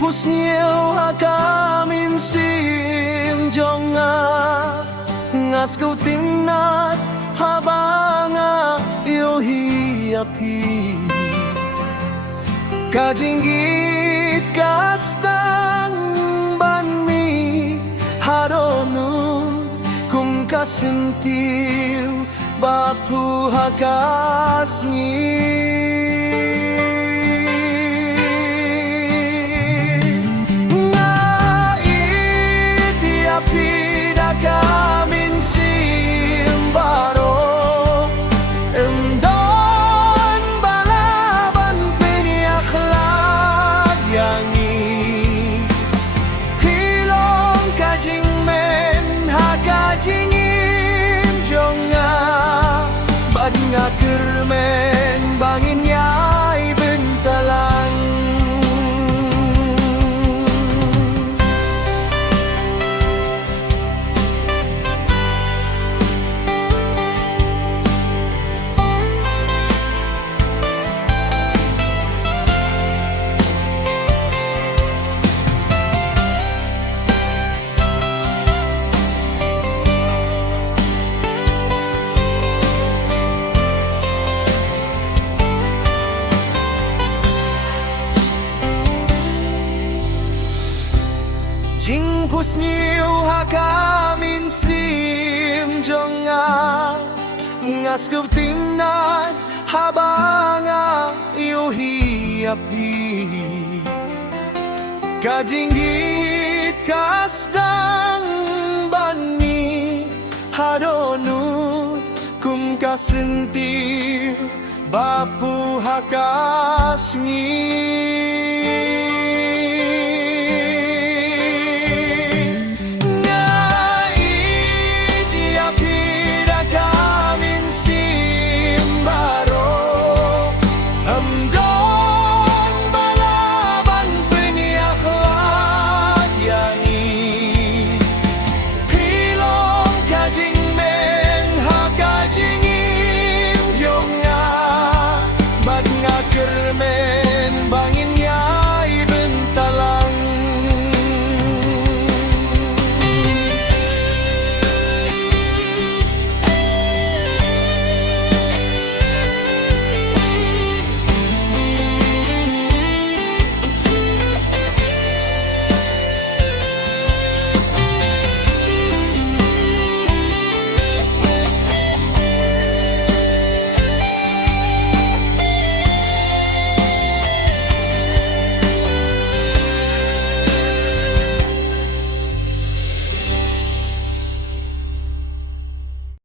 pusnieu hakamin sim jonga ngas ko tinat habanga yo hiapi kajinggit kastang banmi haronut kum kasentiu bapu hakasni kamin simbaro endon balaban peniakhlak yangi pilong kajing men hakajingin jonga bad nga kermen bangin yai bentalan Jingpus niu hakamin sim jonga ngas tingnan habanga yuhi api kajinggit kasdang bani hadonut kum kasentir bapu hakasni